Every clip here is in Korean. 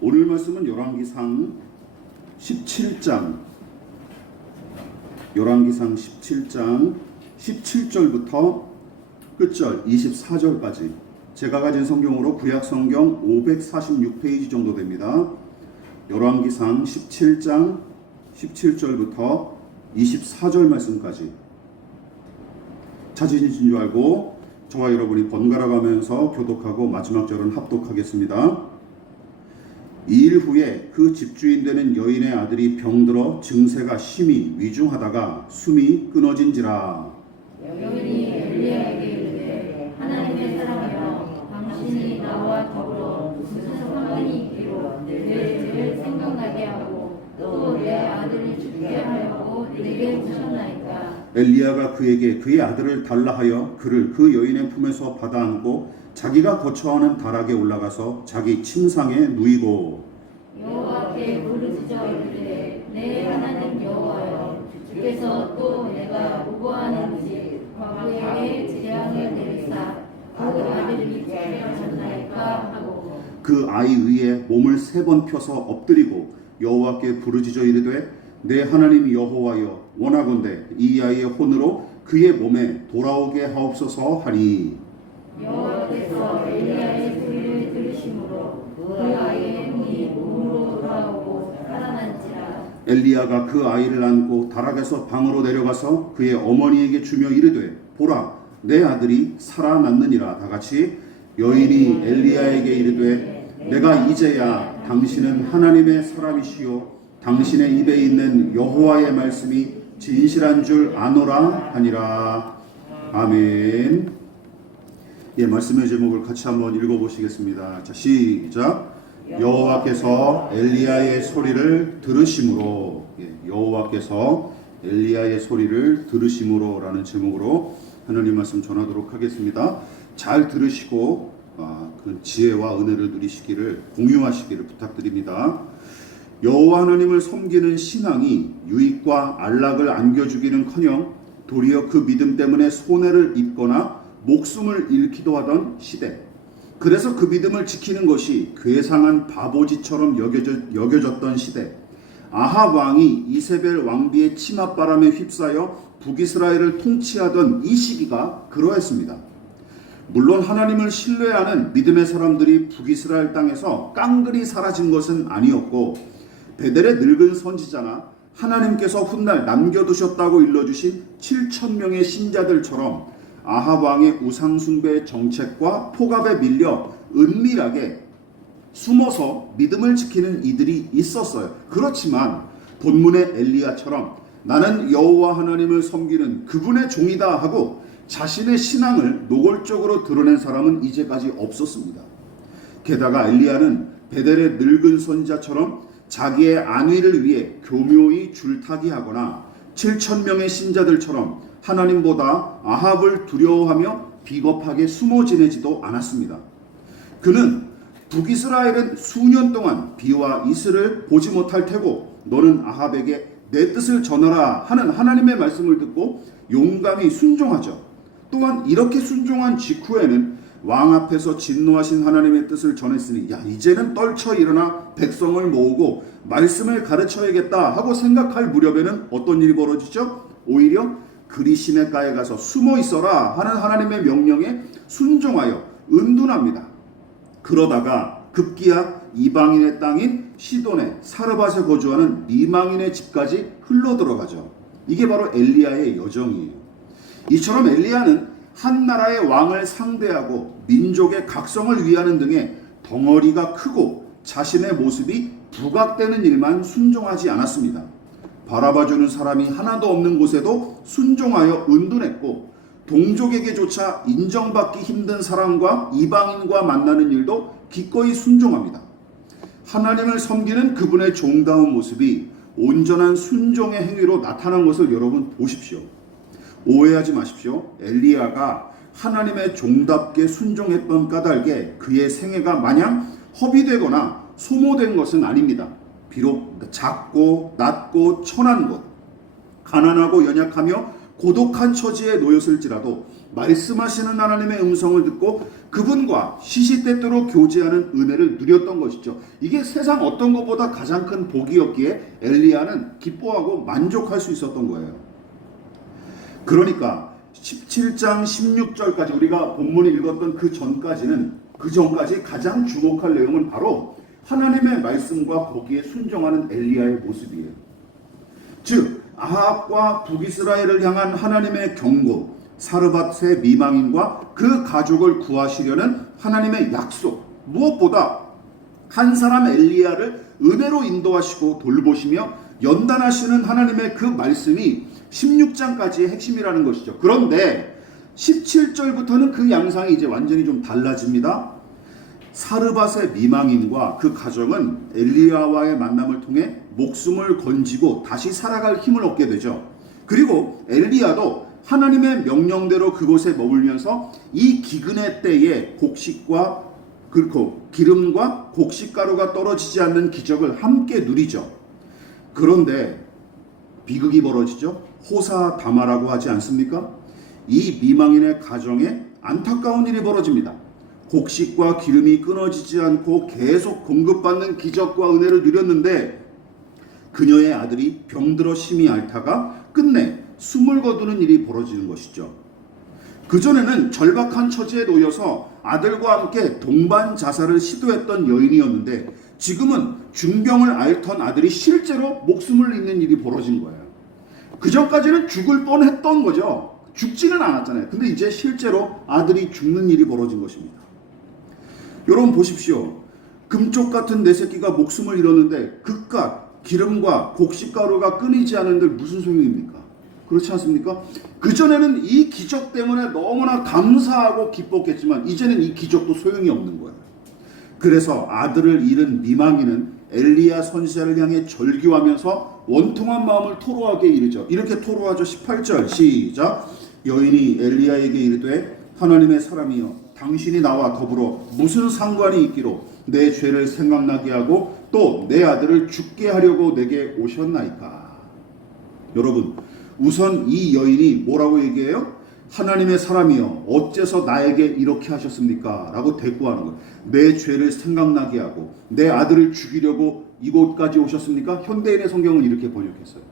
오늘 말씀은 열왕기상 17장 17절부터 끝절 24절까지 제가 가진 성경으로 구약 성경 546페이지 정도 됩니다. 열왕기상 17장 17절부터 24절 말씀까지 찾으신 줄 알고 저와 여러분이 번갈아 가면서 교독하고 마지막 절은 합독하겠습니다. 이 일 후에 그 집주인 되는 여인의 아들이 병들어 증세가 심히 위중하다가 숨이 끊어진지라. 여인이 엘리야에게 이르되 하나님의 사람이여 당신이 나와 더불어 무슨 상관이 있기로 내 죄를 생각나게 하고 또 내 아들을 죽게 하려고 내게 오셨나이까. 엘리야가 그에게 그의 아들을 달라 하여 그를 그 여인의 품에서 받아 안고 자기가 거처하는 다락에 올라가서 자기 침상에 누이고 여호와께 부르짖어 이르되 내 하나님 여호와여 주께서 또 내가 무고하는지 과부에게 재앙을 내리사 그 아들이 죽게 하셨나이까 하고 그 아이 위에 몸을 3번 펴서 엎드리고 여호와께 부르짖어 이르되 내 하나님 여호와여 원하건대 이 아이의 혼으로 그의 몸에 돌아오게 하옵소서 하니 여호와께서 엘리야의 소리를 들으심으로 그 아이의 혼이 몸으로 돌아오고 살아난지라. 엘리야가 그 아이를 안고 다락에서 방으로 내려가서 그의 어머니에게 주며 이르되 보라 내 아들이 살아났느니라. 다같이 여인이 엘리야에게 이르되 내가 이제야 당신은 하나님의 사람이시요 당신의 입에 있는 여호와의 말씀이 진실한 줄 아노라 하니라. 아멘. 예, 말씀의 제목을 같이 한번 읽어보시겠습니다. 자, 시작. 여호와께서 엘리야의 소리를 들으심으로, 여호와께서 엘리야의 소리를 들으심으로라는 제목으로 하나님 말씀 전하도록 하겠습니다. 잘 들으시고 그 지혜와 은혜를 누리시기를 공유하시기를 부탁드립니다. 여호와 하나님을 섬기는 신앙이 유익과 안락을 안겨주기는커녕 도리어 그 믿음 때문에 손해를 입거나 목숨을 잃기도 하던 시대. 그래서 그 믿음을 지키는 것이 괴상한 바보짓처럼 여겨졌던 시대. 아합 왕이 이세벨 왕비의 치맛바람에 휩싸여 북이스라엘을 통치하던 이 시기가 그러했습니다. 물론 하나님을 신뢰하는 믿음의 사람들이 북이스라엘 땅에서 깡그리 사라진 것은 아니었고 베델의 늙은 선지자나 하나님께서 훗날 남겨두셨다고 일러주신 7,000명의 신자들처럼 아합 왕의 우상숭배 정책과 폭압에 밀려 은밀하게 숨어서 믿음을 지키는 이들이 있었어요. 그렇지만 본문의 엘리야처럼 나는 여호와 하나님을 섬기는 그분의 종이다 하고 자신의 신앙을 노골적으로 드러낸 사람은 이제까지 없었습니다. 게다가 엘리야는 베델의 늙은 선지자처럼 자기의 안위를 위해 교묘히 줄타기하거나 7,000명의 신자들처럼 하나님보다 아합을 두려워하며 비겁하게 숨어 지내지도 않았습니다. 그는 북이스라엘은 수년 동안 비와 이슬을 보지 못할 테고 너는 아합에게 내 뜻을 전하라 하는 하나님의 말씀을 듣고 용감히 순종하죠. 또한 이렇게 순종한 직후에는 왕 앞에서 진노하신 하나님의 뜻을 전했으니 이제는 떨쳐 일어나 백성을 모으고 말씀을 가르쳐야겠다 하고 생각할 무렵에는 어떤 일이 벌어지죠? 오히려 그리 시냇가에 가서 숨어 있어라 하는 하나님의 명령에 순종하여 은둔합니다. 그러다가 급기야 이방인의 땅인 시돈의 사르밧에 거주하는 미망인의 집까지 흘러들어가죠. 이게 바로 엘리야의 여정이에요. 이처럼 엘리야는 한 나라의 왕을 상대하고 민족의 각성을 위하는 등의 덩어리가 크고 자신의 모습이 부각되는 일만 순종하지 않았습니다. 바라봐주는 사람이 하나도 없는 곳에도 순종하여 은둔했고 동족에게조차 인정받기 힘든 사람과 이방인과 만나는 일도 기꺼이 순종합니다. 하나님을 섬기는 그분의 종다운 모습이 온전한 순종의 행위로 나타난 것을 여러분 보십시오. 오해하지 마십시오. 엘리야가 하나님의 종답게 순종했던 까닭에 그의 생애가 마냥 허비되거나 소모된 것은 아닙니다. 비록 작고 낮고 천한 곳, 가난하고 연약하며 고독한 처지에 놓였을지라도 말씀하시는 하나님의 음성을 듣고 그분과 시시때때로 교제하는 은혜를 누렸던 것이죠. 이게 세상 어떤 것보다 가장 큰 복이었기에 엘리야는 기뻐하고 만족할 수 있었던 거예요. 그러니까 17장 16절까지 우리가 본문을 읽었던 그 전까지 가장 주목할 내용은 바로 하나님의 말씀과 거기에 순종하는 엘리야의 모습이에요. 즉 아합과 북이스라엘을 향한 하나님의 경고, 사르밧의 미망인과 그 가족을 구하시려는 하나님의 약속, 무엇보다 한 사람 엘리야를 은혜로 인도하시고 돌보시며 연단하시는 하나님의 그 말씀이 16장까지의 핵심이라는 것이죠. 그런데 17절부터는 그 양상이 이제 완전히 좀 달라집니다. 사르밧의 미망인과 그 가정은 엘리야와의 만남을 통해 목숨을 건지고 다시 살아갈 힘을 얻게 되죠. 그리고 엘리야도 하나님의 명령대로 그곳에 머물면서 이 기근의 때에 곡식과 그리고 기름과 곡식가루가 떨어지지 않는 기적을 함께 누리죠. 그런데 비극이 벌어지죠. 호사다마라고 하지 않습니까? 이 미망인의 가정에 안타까운 일이 벌어집니다. 곡식과 기름이 끊어지지 않고 계속 공급받는 기적과 은혜를 누렸는데 그녀의 아들이 병들어 심히 앓다가 끝내 숨을 거두는 일이 벌어지는 것이죠. 그전에는 절박한 처지에 놓여서 아들과 함께 동반 자살을 시도했던 여인이었는데 지금은 중병을 앓던 아들이 실제로 목숨을 잃는 일이 벌어진 거예요. 그전까지는 죽을 뻔했던 거죠. 죽지는 않았잖아요. 근데 이제 실제로 아들이 죽는 일이 벌어진 것입니다. 여러분 보십시오. 금쪽 같은 내 새끼가 목숨을 잃었는데 그깟 기름과 곡식가루가 끊이지 않는데 무슨 소용입니까? 그렇지 않습니까? 그전에는 이 기적 때문에 너무나 감사하고 기뻤겠지만 이제는 이 기적도 소용이 없는 거예요. 그래서 아들을 잃은 미망이는 엘리야 선지자를 향해 절규하면서 원통한 마음을 토로하게 이르죠. 이렇게 토로하죠. 18절 시작. 여인이 엘리야에게 이르되 하나님의 사람이여 당신이 나와 더불어 무슨 상관이 있기로 내 죄를 생각나게 하고 또 내 아들을 죽게 하려고 내게 오셨나이까. 여러분 우선 이 여인이 뭐라고 얘기해요? 하나님의 사람이여 어째서 나에게 이렇게 하셨습니까? 라고 대꾸하는 거예요. 내 죄를 생각나게 하고 내 아들을 죽이려고 이곳까지 오셨습니까? 현대인의 성경은 이렇게 번역했어요.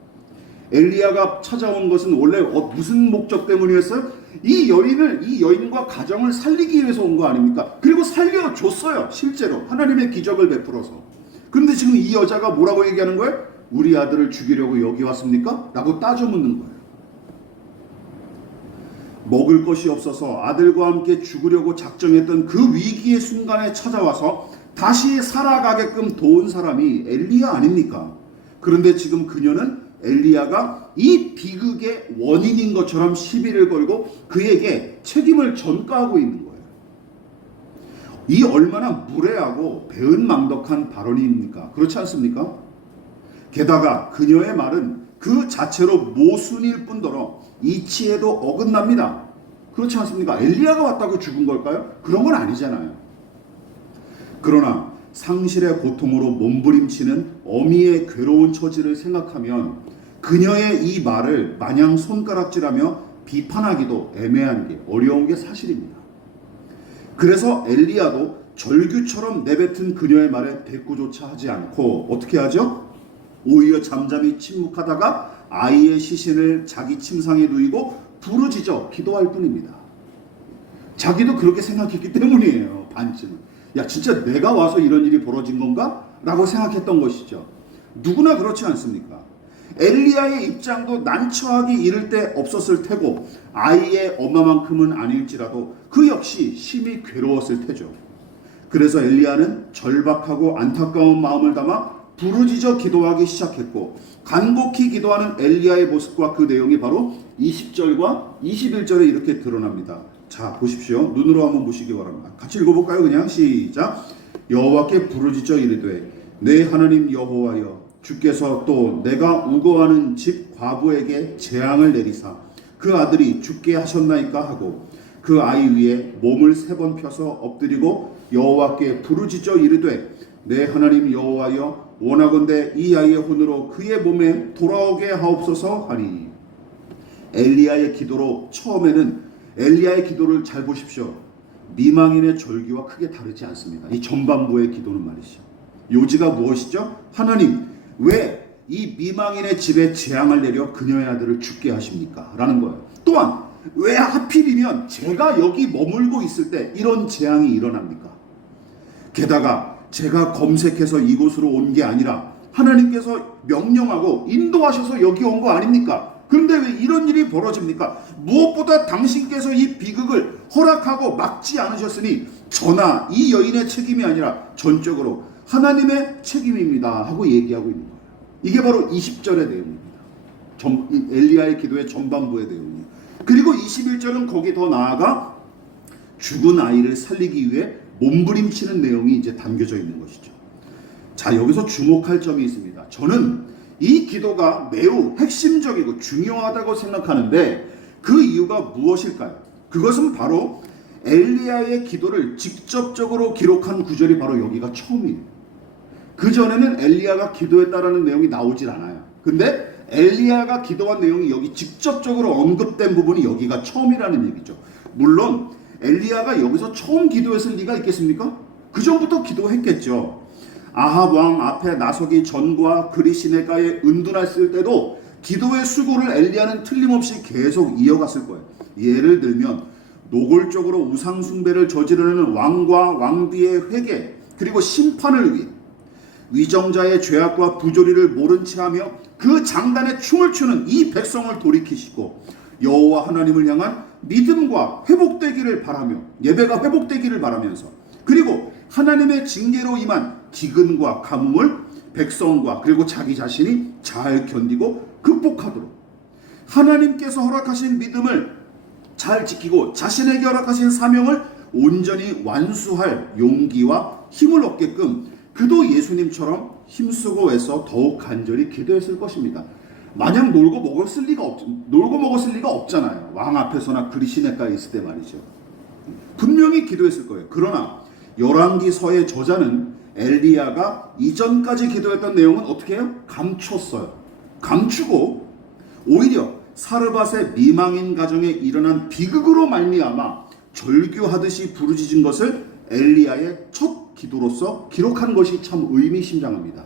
엘리야가 찾아온 것은 원래 무슨 목적 때문이었어요? 이 여인과 가정을 살리기 위해서 온 거 아닙니까? 그리고 살려줬어요. 실제로 하나님의 기적을 베풀어서. 그런데 지금 이 여자가 뭐라고 얘기하는 거예요? 우리 아들을 죽이려고 여기 왔습니까? 라고 따져 묻는 거예요. 먹을 것이 없어서 아들과 함께 죽으려고 작정했던 그 위기의 순간에 찾아와서 다시 살아가게끔 도운 사람이 엘리야 아닙니까? 그런데 지금 그녀는 엘리야가 이 비극의 원인인 것처럼 시비를 걸고 그에게 책임을 전가하고 있는 거예요. 이 얼마나 무례하고 배은망덕한 발언입니까? 그렇지 않습니까? 게다가 그녀의 말은 그 자체로 모순일 뿐더러 이치에도 어긋납니다. 그렇지 않습니까? 엘리야가 왔다고 죽은 걸까요? 그런 건 아니잖아요. 그러나 상실의 고통으로 몸부림치는 어미의 괴로운 처지를 생각하면 그녀의 이 말을 마냥 손가락질하며 비판하기도 애매한 게 어려운 게 사실입니다. 그래서 엘리야도 절규처럼 내뱉은 그녀의 말에 대꾸조차 하지 않고 어떻게 하죠? 오히려 잠잠히 침묵하다가 아이의 시신을 자기 침상에 누이고 부르짖어 기도할 뿐입니다. 자기도 그렇게 생각했기 때문이에요. 반쯤은. 야 진짜 내가 와서 이런 일이 벌어진 건가? 라고 생각했던 것이죠. 누구나 그렇지 않습니까? 엘리야의 입장도 난처하기 이를 데 없었을 테고 아이의 엄마만큼은 아닐지라도 그 역시 심히 괴로웠을 테죠. 그래서 엘리야는 절박하고 안타까운 마음을 담아 부르짖어 기도하기 시작했고 간곡히 기도하는 엘리야의 모습과 그 내용이 바로 20절과 21절에 이렇게 드러납니다. 자 보십시오. 눈으로 한번 보시기 바랍니다. 같이 읽어볼까요? 그냥 시작. 여호와께 부르짖어 이르되 내 하나님 여호와여 주께서 또 내가 우거하는 집 과부에게 재앙을 내리사 그 아들이 죽게 하셨나이까 하고 그 아이 위에 몸을 3번 펴서 엎드리고 여호와께 부르짖어 이르되 내 하나님 여호와여 원하건대 이 아이의 혼으로 그의 몸에 돌아오게 하옵소서 하니 엘리야의 기도로 처음에는 엘리야의 기도를 잘 보십시오. 미망인의 절규와 크게 다르지 않습니다. 이 전반부의 기도는 말이죠. 요지가 무엇이죠? 하나님, 왜 이 미망인의 집에 재앙을 내려 그녀의 아들을 죽게 하십니까? 라는 거예요. 또한 왜 하필이면 제가 여기 머물고 있을 때 이런 재앙이 일어납니까? 게다가 제가 검색해서 이곳으로 온 게 아니라 하나님께서 명령하고 인도하셔서 여기 온 거 아닙니까? 그런데 왜 이런 일이 벌어집니까? 무엇보다 당신께서 이 비극을 허락하고 막지 않으셨으니 저나 이 여인의 책임이 아니라 전적으로 하나님의 책임입니다 하고 얘기하고 있는 거예요. 이게 바로 20절의 내용입니다. 엘리야의 기도의 전반부의 내용이에요. 그리고 21절은 거기 더 나아가 죽은 아이를 살리기 위해 몸부림치는 내용이 이제 담겨져 있는 것이죠. 자, 여기서 주목할 점이 있습니다. 저는 이 기도가 매우 핵심적이고 중요하다고 생각하는데 그 이유가 무엇일까요? 그것은 바로 엘리야의 기도를 직접적으로 기록한 구절이 바로 여기가 처음이에요. 그 전에는 엘리야가 기도했다라는 내용이 나오질 않아요. 근데 엘리야가 기도한 내용이 여기 직접적으로 언급된 부분이 여기가 처음이라는 얘기죠. 물론 엘리야가 여기서 처음 기도했을 리가 있겠습니까? 그 전부터 기도했겠죠. 아합 왕 앞에 나서기 전과 그리시네가에 은둔했을 때도 기도의 수고를 엘리야는 틀림없이 계속 이어갔을 거예요. 예를 들면 노골적으로 우상 숭배를 저지르는 왕과 왕비의 회개 그리고 심판을 위해 위정자의 죄악과 부조리를 모른 채 하며 그 장단에 춤을 추는 이 백성을 돌이키시고 여호와 하나님을 향한 믿음과 회복되기를 바라며 예배가 회복되기를 바라면서 그리고 하나님의 징계로 임한 기근과 가뭄을 백성과 그리고 자기 자신이 잘 견디고 극복하도록 하나님께서 허락하신 믿음을 잘 지키고 자신에게 허락하신 사명을 온전히 완수할 용기와 힘을 얻게끔 그도 예수님처럼 힘쓰고 애써 더욱 간절히 기도했을 것입니다. 마냥 놀고 먹었을 리가 없잖아요. 왕 앞에서나 그리시네가에 있을 때 말이죠. 분명히 기도했을 거예요. 그러나 열왕기서의 저자는 엘리야가 이전까지 기도했던 내용은 어떻게 해요? 감췄어요. 감추고 오히려 사르밧의 미망인 가정에 일어난 비극으로 말미암아 절규하듯이 부르짖은 것을 엘리야의 첫 기도로서 기록한 것이 참 의미심장합니다.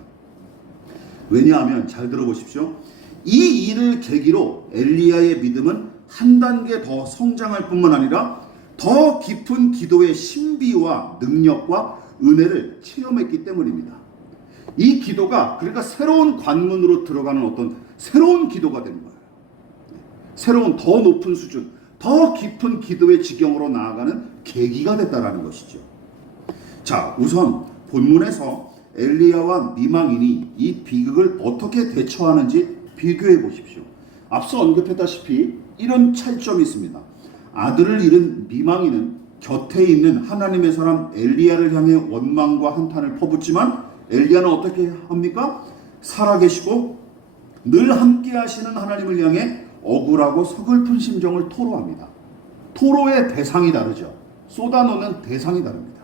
왜냐하면 잘 들어보십시오. 이 일을 계기로 엘리야의 믿음은 한 단계 더 성장할 뿐만 아니라 더 깊은 기도의 신비와 능력과 은혜를 체험했기 때문입니다. 이 기도가 그러니까 새로운 관문으로 들어가는 어떤 새로운 기도가 된 거예요. 새로운 더 높은 수준, 더 깊은 기도의 지경으로 나아가는 계기가 됐다라는 것이죠. 자, 우선 본문에서 엘리야와 미망인이 이 비극을 어떻게 대처하는지 비교해 보십시오. 앞서 언급했다시피 이런 차이점이 있습니다. 아들을 잃은 미망인은 곁에 있는 하나님의 사람 엘리야를 향해 원망과 한탄을 퍼붓지만 엘리야는 어떻게 합니까? 살아계시고 늘 함께 하시는 하나님을 향해 억울하고 서글픈 심정을 토로합니다. 토로의 대상이 다르죠. 쏟아놓는 대상이 다릅니다.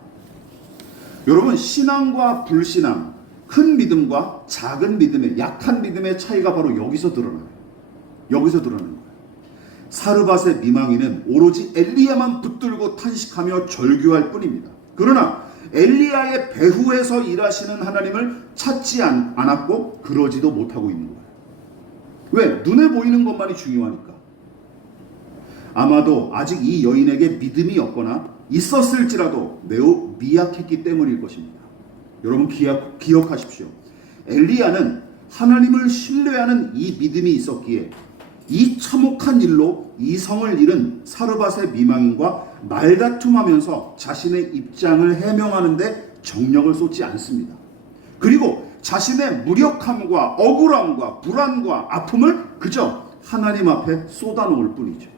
여러분, 신앙과 불신앙, 큰 믿음과 작은 믿음의 약한 믿음의 차이가 바로 여기서 드러나요. 여기서 드러나는 거예요. 사르밧의 미망인은 오로지 엘리야만 붙들고 탄식하며 절규할 뿐입니다. 그러나 엘리야의 배후에서 일하시는 하나님을 찾지 않았고 그러지도 못하고 있는 거예요. 왜? 눈에 보이는 것만이 중요하니까. 아마도 아직 이 여인에게 믿음이 없거나 있었을지라도 매우 미약했기 때문일 것입니다. 여러분 기억하십시오. 엘리야는 하나님을 신뢰하는 이 믿음이 있었기에 이 참혹한 일로 이성을 잃은 사르밧의 미망인과 말다툼하면서 자신의 입장을 해명하는데 정력을 쏟지 않습니다. 그리고 자신의 무력함과 억울함과 불안과 아픔을 그저 하나님 앞에 쏟아놓을 뿐이죠.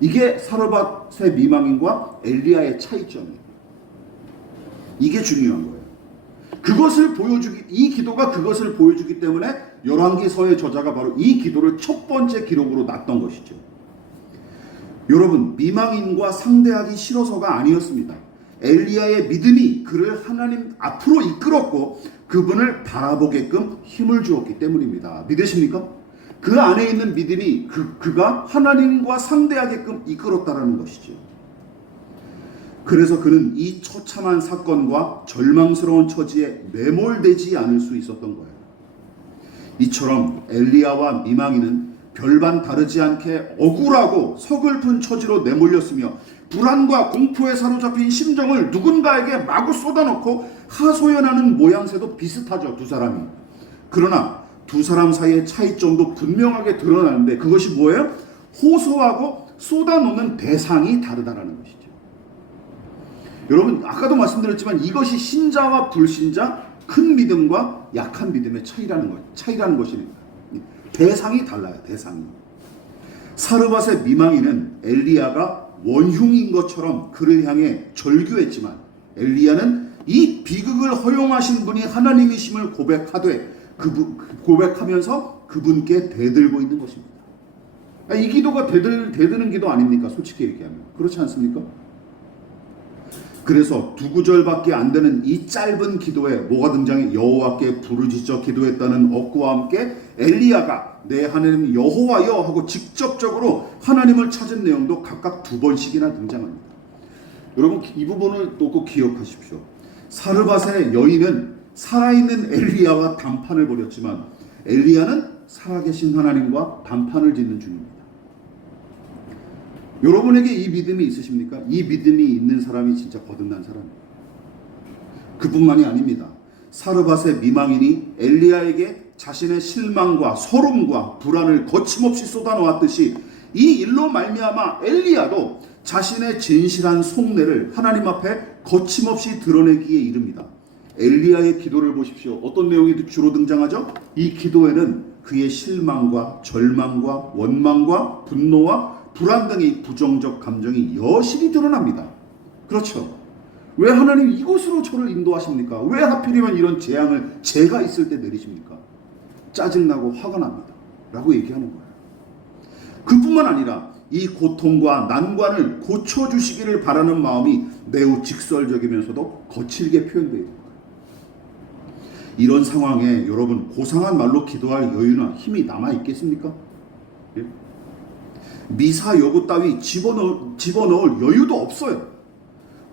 이게 사르밧의 미망인과 엘리야의 차이점이에요. 이게 중요한 거예요. 이 기도가 그것을 보여주기 때문에 열왕기서의 저자가 바로 이 기도를 첫 번째 기록으로 놨던 것이죠. 여러분, 미망인과 상대하기 싫어서가 아니었습니다. 엘리야의 믿음이 그를 하나님 앞으로 이끌었고 그분을 바라보게끔 힘을 주었기 때문입니다. 믿으십니까? 그 안에 있는 믿음이 그가 하나님과 상대하게끔 이끌었다라는 것이죠. 그래서 그는 이 처참한 사건과 절망스러운 처지에 매몰되지 않을 수 있었던 거예요. 이처럼 엘리야와 미망이는 별반 다르지 않게 억울하고 서글픈 처지로 내몰렸으며 불안과 공포에 사로잡힌 심정을 누군가에게 마구 쏟아놓고 하소연하는 모양새도 비슷하죠, 두 사람이. 그러나 두 사람 사이의 차이점도 분명하게 드러나는데 그것이 뭐예요? 호소하고 쏟아놓는 대상이 다르다라는 것이죠. 여러분, 아까도 말씀드렸지만 이것이 신자와 불신자, 큰 믿음과 약한 믿음의 차이라는 것입니다. 대상이 달라요, 대상이. 사르밧의 미망이는 엘리야가 원흉인 것처럼 그를 향해 절규했지만 엘리야는 이 비극을 허용하신 분이 하나님이심을 고백하면서 그분께 대들고 있는 것입니다. 이 기도가 대드는 기도 아닙니까? 솔직히 얘기하면. 그렇지 않습니까? 그래서 두 구절밖에 안 되는 이 짧은 기도에 뭐가 등장해? 여호와께 부르짖어 기도했다는 어구와 함께 엘리야가 내 하나님 여호와여 하고 직접적으로 하나님을 찾은 내용도 각각 2번씩이나 등장합니다. 여러분, 이 부분을 꼭 기억하십시오. 사르밧의 여인은 살아있는 엘리야와 담판을 벌였지만 엘리야는 살아계신 하나님과 담판을 짓는 중입니다. 여러분에게 이 믿음이 있으십니까? 이 믿음이 있는 사람이 진짜 거듭난 사람입니다. 그뿐만이 아닙니다. 사르밧의 미망인이 엘리야에게 자신의 실망과 서름과 불안을 거침없이 쏟아놓았듯이 이 일로 말미암아 엘리야도 자신의 진실한 속내를 하나님 앞에 거침없이 드러내기에 이릅니다. 엘리야의 기도를 보십시오. 어떤 내용이 주로 등장하죠? 이 기도에는 그의 실망과 절망과 원망과 분노와 불안 등의 부정적 감정이 여실히 드러납니다. 그렇죠? 왜 하나님 이곳으로 저를 인도하십니까? 왜 하필이면 이런 재앙을 제가 있을 때 내리십니까? 짜증나고 화가 납니다. 라고 얘기하는 거예요. 그뿐만 아니라 이 고통과 난관을 고쳐주시기를 바라는 마음이 매우 직설적이면서도 거칠게 표현되어 있는 거예요. 이런 상황에 여러분, 고상한 말로 기도할 여유나 힘이 남아있겠습니까? 예? 미사 여구 따위 집어넣을 여유도 없어요.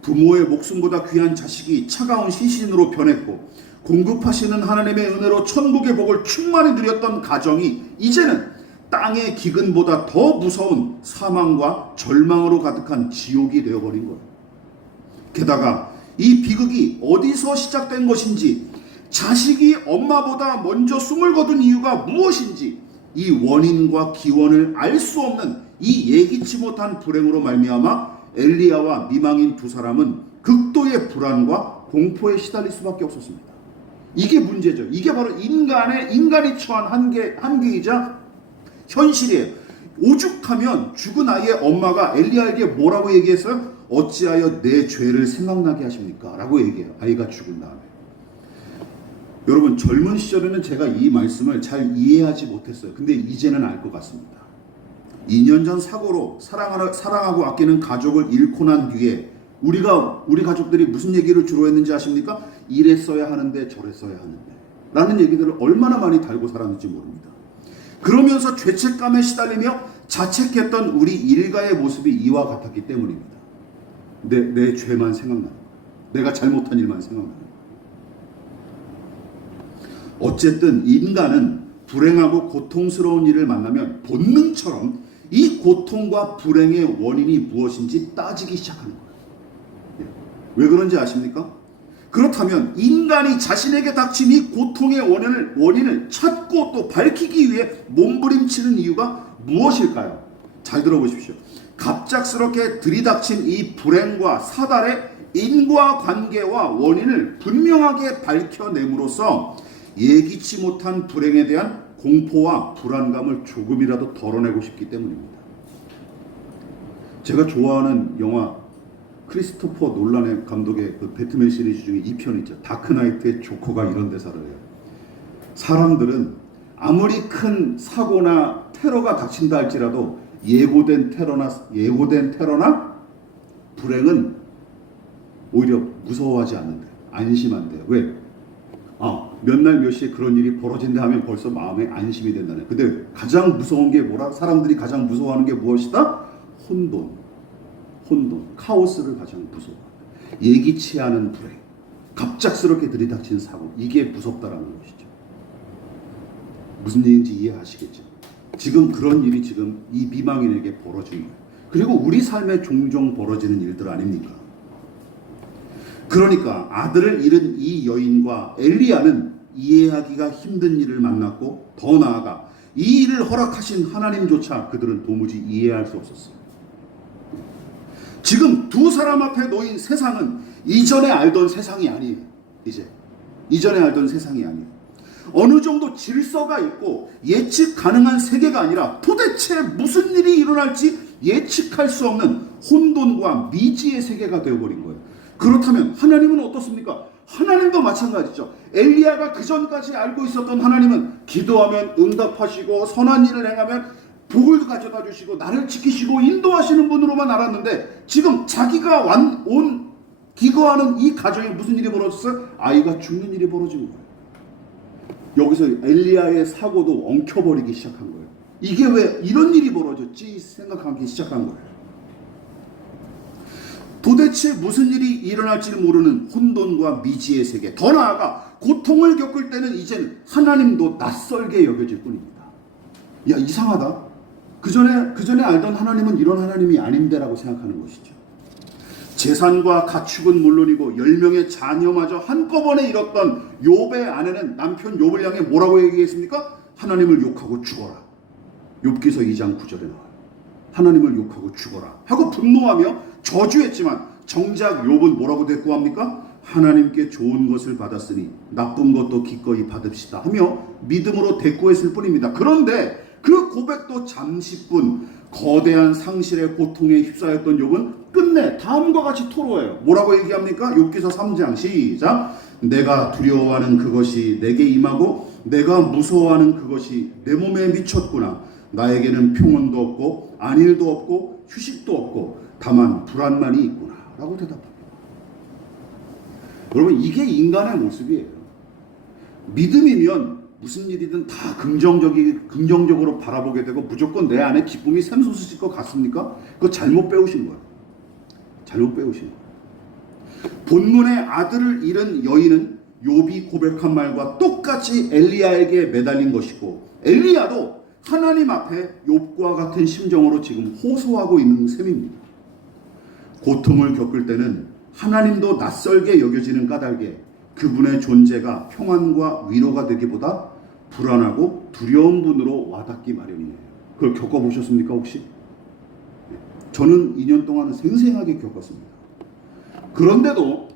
부모의 목숨보다 귀한 자식이 차가운 시신으로 변했고 공급하시는 하나님의 은혜로 천국의 복을 충만히 누렸던 가정이 이제는 땅의 기근보다 더 무서운 사망과 절망으로 가득한 지옥이 되어버린 거예요. 게다가 이 비극이 어디서 시작된 것인지, 자식이 엄마보다 먼저 숨을 거둔 이유가 무엇인지, 이 원인과 기원을 알 수 없는 이 예기치 못한 불행으로 말미암아 엘리야와 미망인 두 사람은 극도의 불안과 공포에 시달릴 수밖에 없었습니다. 이게 문제죠. 이게 바로 인간이 처한 한계이자 현실이에요. 오죽하면 죽은 아이의 엄마가 엘리야에게 뭐라고 얘기했어요? 어찌하여 내 죄를 생각나게 하십니까? 라고 얘기해요. 아이가 죽은 다음에. 여러분, 젊은 시절에는 제가 이 말씀을 잘 이해하지 못했어요. 근데 이제는 알 것 같습니다. 2년 전 사고로 사랑하고 아끼는 가족을 잃고 난 뒤에 우리 가족들이 무슨 얘기를 주로 했는지 아십니까? 이랬어야 하는데 저랬어야 하는데 라는 얘기들을 얼마나 많이 달고 살았는지 모릅니다. 그러면서 죄책감에 시달리며 자책했던 우리 일가의 모습이 이와 같았기 때문입니다. 내 죄만 생각나는, 내가 잘못한 일만 생각나는. 어쨌든 인간은 불행하고 고통스러운 일을 만나면 본능처럼 이 고통과 불행의 원인이 무엇인지 따지기 시작하는 거예요. 왜 그런지 아십니까? 그렇다면 인간이 자신에게 닥친 이 고통의 원인을 찾고 또 밝히기 위해 몸부림치는 이유가 무엇일까요? 잘 들어보십시오. 갑작스럽게 들이닥친 이 불행과 사달의 인과관계와 원인을 분명하게 밝혀냄으로써 예기치 못한 불행에 대한 공포와 불안감을 조금이라도 덜어내고 싶기 때문입니다. 제가 좋아하는 영화 크리스토퍼 놀란의 감독의 그 배트맨 시리즈 중에 2편 있죠. 다크나이트의 조커가 이런 대사를 해요. 사람들은 아무리 큰 사고나 테러가 닥친다 할지라도 예고된 테러나 불행은 오히려 무서워하지 않는데, 안심한대요. 왜? 몇 날 몇 시에 그런 일이 벌어진다 하면 벌써 마음에 안심이 된다네. 근데 가장 무서운 게 뭐라? 사람들이 가장 무서워하는 게 무엇이다? 혼돈, 카오스를 가장 무서워. 예기치 않은 불행, 갑작스럽게 들이닥친 사고, 이게 무섭다라는 것이죠. 무슨 얘기인지 이해하시겠죠? 지금 그런 일이 지금 이 미망인에게 벌어진 거예요. 그리고 우리 삶에 종종 벌어지는 일들 아닙니까? 그러니까 아들을 잃은 이 여인과 엘리야는 이해하기가 힘든 일을 만났고, 더 나아가 이 일을 허락하신 하나님조차 그들은 도무지 이해할 수 없었어요. 지금 두 사람 앞에 놓인 세상은 이전에 알던 세상이 아니에요. 이전에 알던 세상이 아니에요. 어느 정도 질서가 있고 예측 가능한 세계가 아니라 도대체 무슨 일이 일어날지 예측할 수 없는 혼돈과 미지의 세계가 되어버린 거예요. 그렇다면 하나님은 어떻습니까? 하나님도 마찬가지죠. 엘리야가 그 전까지 알고 있었던 하나님은 기도하면 응답하시고 선한 일을 행하면 복을 가져다 주시고 나를 지키시고 인도하시는 분으로만 알았는데, 지금 자기가 온 기거하는 이 가정에 무슨 일이 벌어졌어요? 아이가 죽는 일이 벌어진 거예요. 여기서 엘리야의 사고도 엉켜버리기 시작한 거예요. 이게 왜 이런 일이 벌어졌지 생각하기 시작한 거예요. 도대체 무슨 일이 일어날지를 모르는 혼돈과 미지의 세계, 더 나아가 고통을 겪을 때는 이제는 하나님도 낯설게 여겨질 뿐입니다. 야, 이상하다. 그 전에 알던 하나님은 이런 하나님이 아닌데라고 생각하는 것이죠. 재산과 가축은 물론이고 10명의 자녀마저 한꺼번에 잃었던 욥의 아내는 남편 욥을 향해 뭐라고 얘기했습니까? 하나님을 욕하고 죽어라. 욥기서 2장 9절에 나와요. 하나님을 욕하고 죽어라 하고 분노하며 저주했지만 정작 욥은 뭐라고 대꾸합니까? 하나님께 좋은 것을 받았으니 나쁜 것도 기꺼이 받읍시다 하며 믿음으로 대꾸했을 뿐입니다. 그런데 그 고백도 잠시뿐 거대한 상실의 고통에 휩싸였던 욥은 끝내 다음과 같이 토로해요. 뭐라고 얘기합니까? 욥기서 3장 시작. 내가 두려워하는 그것이 내게 임하고 내가 무서워하는 그것이 내 몸에 미쳤구나. 나에게는 평온도 없고 안일도 없고 휴식도 없고 다만 불안만이 있구나 라고 대답합니다. 여러분, 이게 인간의 모습이에요. 믿음이면 무슨 일이든 다 긍정적으로 바라보게 되고 무조건 내 안에 기쁨이 샘솟으실 것 같습니까? 그거 잘못 배우신 거예요. 잘못 배우신 거예요. 본문의 아들을 잃은 여인은 욥이 고백한 말과 똑같이 엘리야에게 매달린 것이고, 엘리야도 하나님 앞에 욥과 같은 심정으로 지금 호소하고 있는 셈입니다. 고통을 겪을 때는 하나님도 낯설게 여겨지는 까닭에 그분의 존재가 평안과 위로가 되기보다 불안하고 두려운 분으로 와닿기 마련이에요. 그걸 겪어보셨습니까 혹시? 저는 2년 동안 생생하게 겪었습니다. 그런데도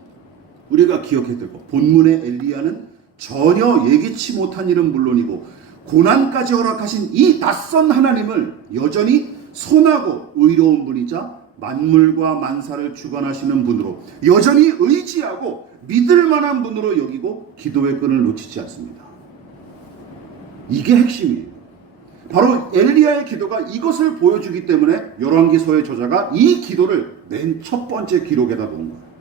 우리가 기억해야 되고, 본문의 엘리야는 전혀 예기치 못한 일은 물론이고 고난까지 허락하신 이 낯선 하나님을 여전히 선하고 의로운 분이자 만물과 만사를 주관하시는 분으로 여전히 의지하고 믿을 만한 분으로 여기고 기도의 끈을 놓치지 않습니다. 이게 핵심이에요. 바로 엘리야의 기도가 이것을 보여주기 때문에 열왕기서의 저자가 이 기도를 맨 첫 번째 기록에다 놓은 거예요.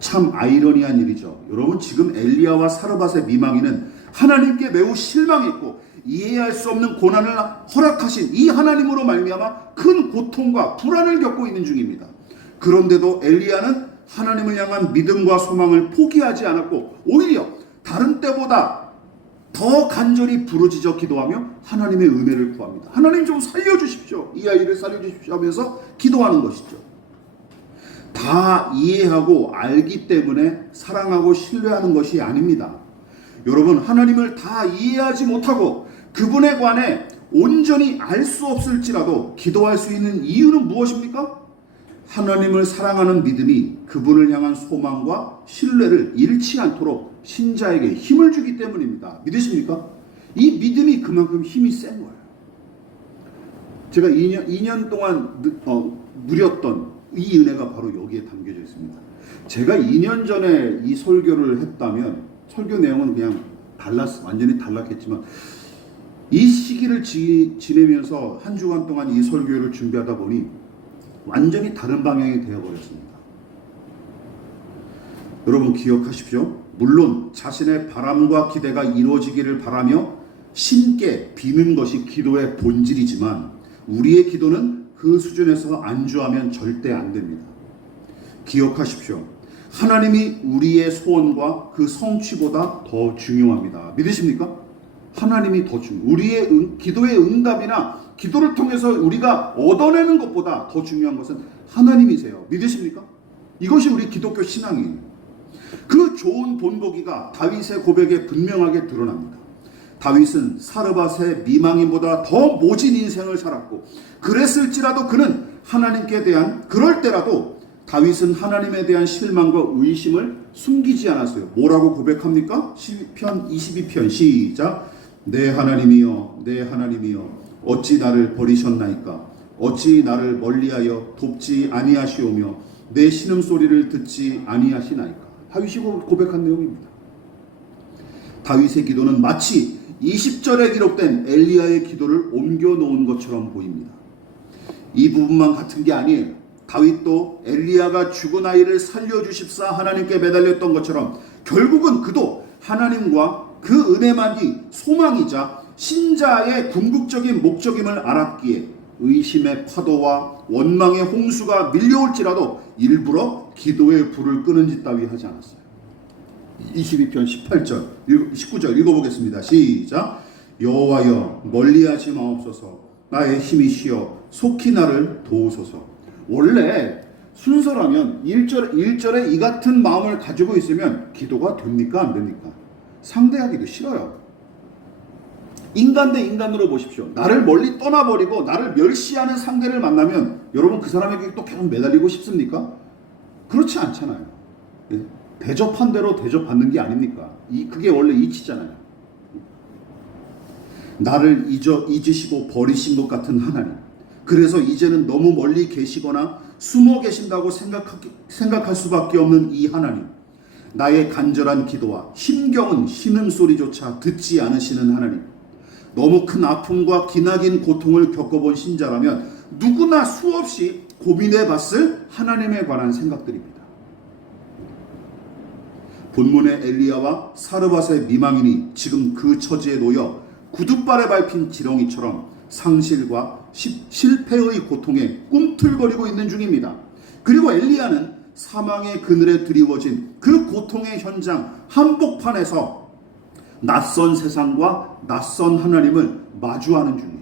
참 아이러니한 일이죠. 여러분, 지금 엘리야와 사르밧의 미망인은 하나님께 매우 실망했고 이해할 수 없는 고난을 허락하신 이 하나님으로 말미암아 큰 고통과 불안을 겪고 있는 중입니다. 그런데도 엘리야는 하나님을 향한 믿음과 소망을 포기하지 않았고 오히려 다른 때보다 더 간절히 부르짖어 기도하며 하나님의 은혜를 구합니다. 하나님 좀 살려주십시오. 이 아이를 살려주십시오 하면서 기도하는 것이죠. 다 이해하고 알기 때문에 사랑하고 신뢰하는 것이 아닙니다. 여러분, 하나님을 다 이해하지 못하고 그분에 관해 온전히 알 수 없을지라도 기도할 수 있는 이유는 무엇입니까? 하나님을 사랑하는 믿음이 그분을 향한 소망과 신뢰를 잃지 않도록 신자에게 힘을 주기 때문입니다. 믿으십니까? 이 믿음이 그만큼 힘이 센 거예요. 제가 2년 동안 누렸던 이 은혜가 바로 여기에 담겨져 있습니다. 제가 2년 전에 이 설교를 했다면 설교 내용은 그냥 완전히 달랐겠지만 이 시기를 지내면서 한 주간 동안 이 설교를 준비하다 보니 완전히 다른 방향이 되어버렸습니다. 여러분 기억하십시오. 물론 자신의 바람과 기대가 이루어지기를 바라며 신께 비는 것이 기도의 본질이지만 우리의 기도는 그 수준에서 안주하면 절대 안 됩니다. 기억하십시오. 하나님이 우리의 소원과 그 성취보다 더 중요합니다. 믿으십니까? 하나님이 더 중요해요. 우리의 기도의 응답이나 기도를 통해서 우리가 얻어내는 것보다 더 중요한 것은 하나님이세요. 믿으십니까? 이것이 우리 기독교 신앙이에요. 그 좋은 본보기가 다윗의 고백에 분명하게 드러납니다. 다윗은 사르밧의 미망인보다 더 모진 인생을 살았고 그랬을지라도 그는 하나님께 대한 그럴 때라도 다윗은 하나님에 대한 실망과 의심을 숨기지 않았어요. 뭐라고 고백합니까? 시편 22편 시작. 내 하나님이여 내 하나님이여 어찌 나를 버리셨나이까. 어찌 나를 멀리하여 돕지 아니하시오며 내 신음소리를 듣지 아니하시나이까. 다윗이 고백한 내용입니다. 다윗의 기도는 마치 20절에 기록된 엘리야의 기도를 옮겨 놓은 것처럼 보입니다. 이 부분만 같은 게 아니에요. 다윗도 엘리야가 죽은 아이를 살려주십사 하나님께 매달렸던 것처럼 결국은 그도 하나님과 그 은혜만이 소망이자 신자의 궁극적인 목적임을 알았기에 의심의 파도와 원망의 홍수가 밀려올지라도 일부러 기도의 불을 끄는 짓 따위 하지 않았어요. 22편 18절 19절 읽어보겠습니다. 시작. 여호와여 멀리하지 마옵소서. 나의 힘이시여 속히 나를 도우소서. 원래 순서라면 1절에 이 같은 마음을 가지고 있으면 기도가 됩니까 안 됩니까? 상대하기도 싫어요. 인간 대 인간으로 보십시오. 나를 멀리 떠나버리고 나를 멸시하는 상대를 만나면 여러분 그 사람에게 또 계속 매달리고 싶습니까? 그렇지 않잖아요. 대접한 대로 대접받는 게 아닙니까? 그게 원래 이치잖아요. 나를 잊으시고 버리신 것 같은 하나님. 그래서 이제는 너무 멀리 계시거나 숨어 계신다고 생각할 수밖에 없는 이 하나님. 나의 간절한 기도와 심경은 신음소리조차 듣지 않으시는 하나님. 너무 큰 아픔과 기나긴 고통을 겪어본 신자라면 누구나 수없이 고민해봤을 하나님에 관한 생각들입니다. 본문의 엘리야와 사르밧의 미망인이 지금 그 처지에 놓여 구둣발에 밟힌 지렁이처럼 상실과 실패의 고통에 꿈틀거리고 있는 중입니다. 그리고 엘리야는 사망의 그늘에 드리워진 그 고통의 현장 한복판에서 낯선 세상과 낯선 하나님을 마주하는 중이에요.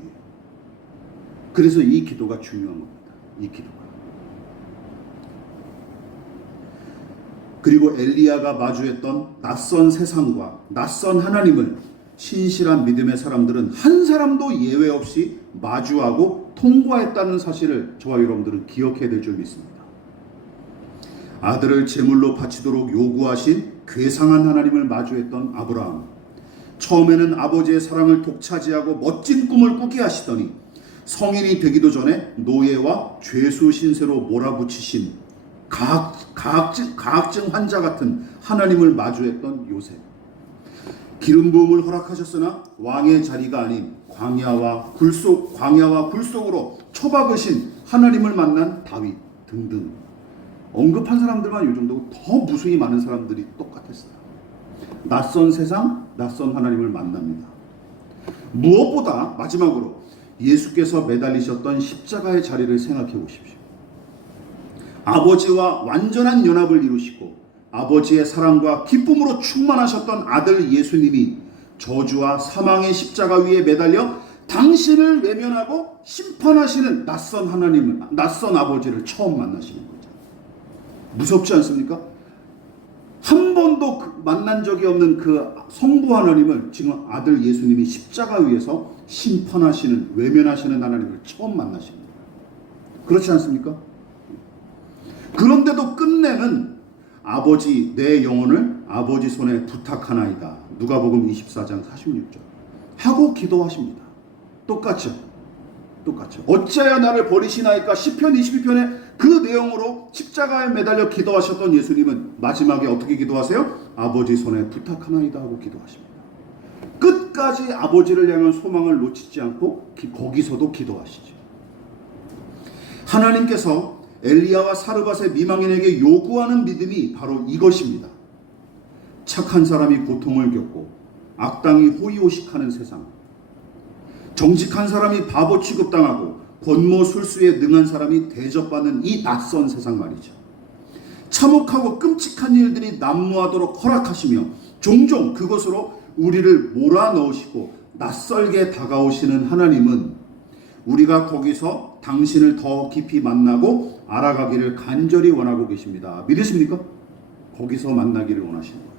그래서 이 기도가 중요한 겁니다. 이 기도가. 그리고 엘리야가 마주했던 낯선 세상과 낯선 하나님을 신실한 믿음의 사람들은 한 사람도 예외 없이 마주하고 통과했다는 사실을 저와 여러분들은 기억해야 될 줄 믿습니다. 아들을 제물로 바치도록 요구하신 괴상한 하나님을 마주했던 아브라함. 처음에는 아버지의 사랑을 독차지하고 멋진 꿈을 꾸게 하시더니 성인이 되기도 전에 노예와 죄수 신세로 몰아붙이신 가학증 환자 같은 하나님을 마주했던 요셉. 기름 부음을 허락하셨으나 왕의 자리가 아닌 광야와 굴속으로 처박으신 하나님을 만난 다윗 등등. 언급한 사람들만 이 정도고 더 무수히 많은 사람들이 똑같았어요. 낯선 세상, 낯선 하나님을 만납니다. 무엇보다 마지막으로 예수께서 매달리셨던 십자가의 자리를 생각해 보십시오. 아버지와 완전한 연합을 이루시고 아버지의 사랑과 기쁨으로 충만하셨던 아들 예수님이 저주와 사망의 십자가 위에 매달려 당신을 외면하고 심판하시는 낯선 하나님을, 낯선 아버지를 처음 만나시는 거죠. 무섭지 않습니까? 한 번도 만난 적이 없는 그 성부 하나님을 지금 아들 예수님이 십자가 위에서 심판하시는, 외면하시는 하나님을 처음 만나십니다. 그렇지 않습니까? 그런데도 끝내는 아버지 내 영혼을 아버지 손에 부탁하나이다. 누가복음 24장 46절 하고 기도하십니다. 똑같죠. 어찌하여 나를 버리시나이까. 시편 22편의 그 내용으로 십자가에 매달려 기도하셨던 예수님은 마지막에 어떻게 기도하세요? 아버지 손에 부탁하나이다 하고 기도하십니다. 끝까지 아버지를 향한 소망을 놓치지 않고 거기서도 기도하시죠. 하나님께서 엘리야와 사르밧의 미망인에게 요구하는 믿음이 바로 이것입니다. 착한 사람이 고통을 겪고 악당이 호의호식하는 세상, 정직한 사람이 바보 취급당하고 권모술수에 능한 사람이 대접받는 이 낯선 세상 말이죠. 참혹하고 끔찍한 일들이 난무하도록 허락하시며 종종 그것으로 우리를 몰아넣으시고 낯설게 다가오시는 하나님은 우리가 거기서 당신을 더 깊이 만나고 알아가기를 간절히 원하고 계십니다. 믿으십니까? 거기서 만나기를 원하시는 거예요.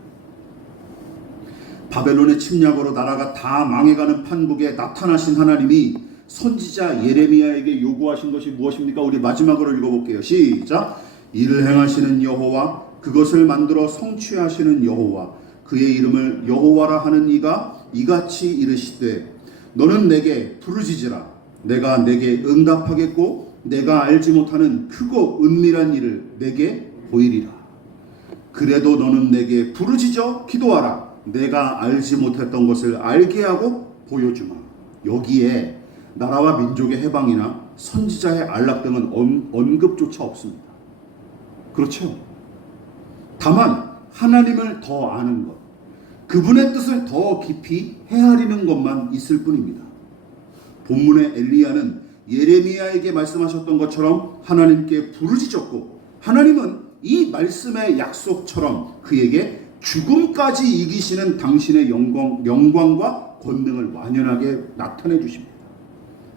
바벨론의 침략으로 나라가 다 망해가는 판국에 나타나신 하나님이 선지자 예레미야에게 요구하신 것이 무엇입니까? 우리 마지막으로 읽어볼게요. 시작. 이를 행하시는 여호와, 그것을 만들어 성취하시는 여호와, 그의 이름을 여호와라 하는 이가 이같이 이르시되 너는 내게 부르짖으라. 내가 내게 응답하겠고 내가 알지 못하는 크고 은밀한 일을 내게 보이리라. 그래도 너는 내게 부르짖어 기도하라. 내가 알지 못했던 것을 알게 하고 보여주마. 여기에 나라와 민족의 해방이나 선지자의 안락 등은 언급조차 없습니다. 그렇죠? 다만 하나님을 더 아는 것, 그분의 뜻을 더 깊이 헤아리는 것만 있을 뿐입니다. 본문의 엘리야는 예레미야에게 말씀하셨던 것처럼 하나님께 부르짖었고 하나님은 이 말씀의 약속처럼 그에게 죽음까지 이기시는 당신의 영광과 권능을 완연하게 나타내 주십니다.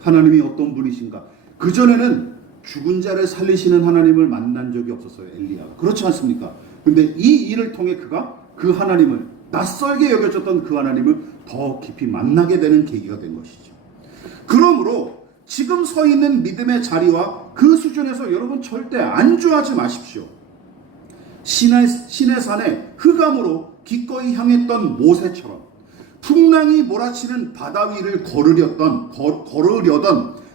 하나님이 어떤 분이신가? 그전에는 죽은 자를 살리시는 하나님을 만난 적이 없었어요. 엘리야가. 그렇지 않습니까? 근데 이 일을 통해 그가 그 하나님을, 낯설게 여겨졌던 그 하나님을 더 깊이 만나게 되는 계기가 된 것이죠. 그러므로 지금 서 있는 믿음의 자리와 그 수준에서 여러분 절대 안주하지 마십시오. 시내 산에 흑암으로 기꺼이 향했던 모세처럼 풍랑이 몰아치는 바다 위를 걸으려던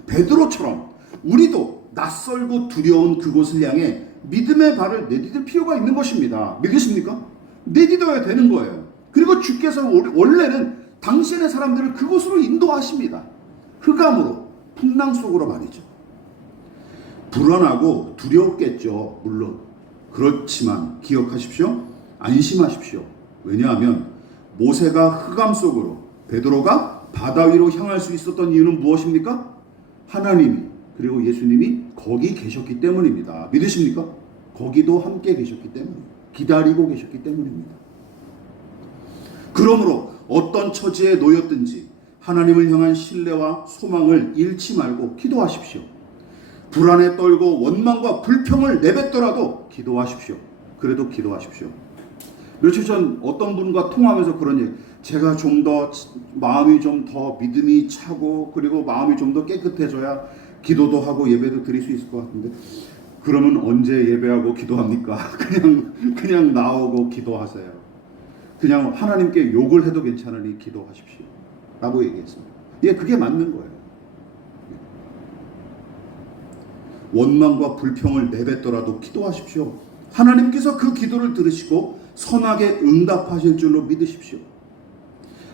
베드로처럼 우리도 낯설고 두려운 그곳을 향해 믿음의 발을 내디딜 필요가 있는 것입니다. 믿으십니까? 내디뎌야 되는 거예요. 그리고 주께서 원래는 당신의 사람들을 그곳으로 인도하십니다. 흑암으로, 풍랑 속으로 말이죠. 불안하고 두렵겠죠, 물론. 그렇지만 기억하십시오. 안심하십시오. 왜냐하면 모세가 흑암 속으로, 베드로가 바다 위로 향할 수 있었던 이유는 무엇입니까? 하나님이, 그리고 예수님이 거기 계셨기 때문입니다. 믿으십니까? 거기도 함께 계셨기 때문에, 기다리고 계셨기 때문입니다. 그러므로 어떤 처지에 놓였든지 하나님을 향한 신뢰와 소망을 잃지 말고 기도하십시오. 불안에 떨고 원망과 불평을 내뱉더라도 기도하십시오. 그래도 기도하십시오. 며칠 전 어떤 분과 통화하면서 그런 얘기, 제가 좀 더 마음이 좀 더 믿음이 차고 그리고 마음이 좀 더 깨끗해져야 기도도 하고 예배도 드릴 수 있을 것 같은데, 그러면 언제 예배하고 기도합니까? 그냥 나오고 기도하세요. 그냥 하나님께 욕을 해도 괜찮으니 기도하십시오 라고 얘기했습니다. 예, 그게 맞는 거예요. 원망과 불평을 내뱉더라도 기도하십시오. 하나님께서 그 기도를 들으시고 선하게 응답하실 줄로 믿으십시오.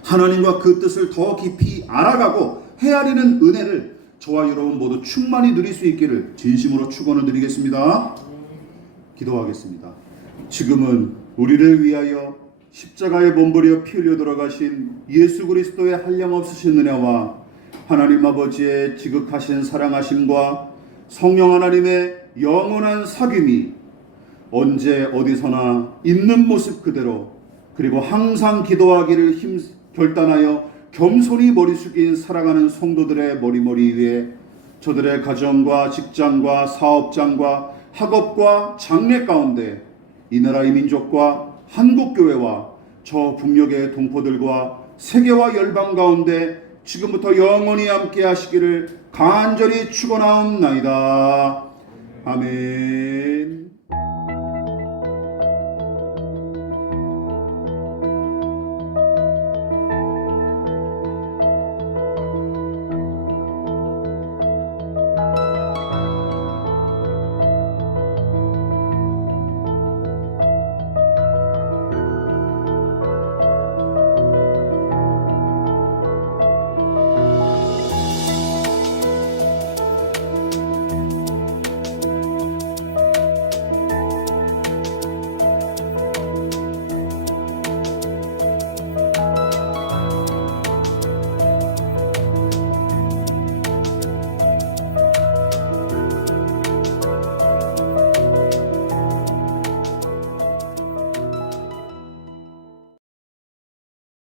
하나님과 그 뜻을 더 깊이 알아가고 헤아리는 은혜를 저와 여러분 모두 충만히 누릴 수 있기를 진심으로 축원을 드리겠습니다. 기도하겠습니다. 지금은 우리를 위하여 십자가에 몸부려 피 흘려 돌아가신 예수 그리스도의 한량없으신 은혜와 하나님 아버지의 지극하신 사랑하심과 성령 하나님의 영원한 사귐이 언제 어디서나 있는 모습 그대로, 그리고 항상 기도하기를 결단하여 겸손히 머리 숙인 사랑하는 성도들의 머리 위에, 저들의 가정과 직장과 사업장과 학업과 장래 가운데 이 나라의 민족과 한국교회와 저 북녘의 동포들과 세계와 열방 가운데 지금부터 영원히 함께 하시기를 간절히 축원하옵나이다. 아멘.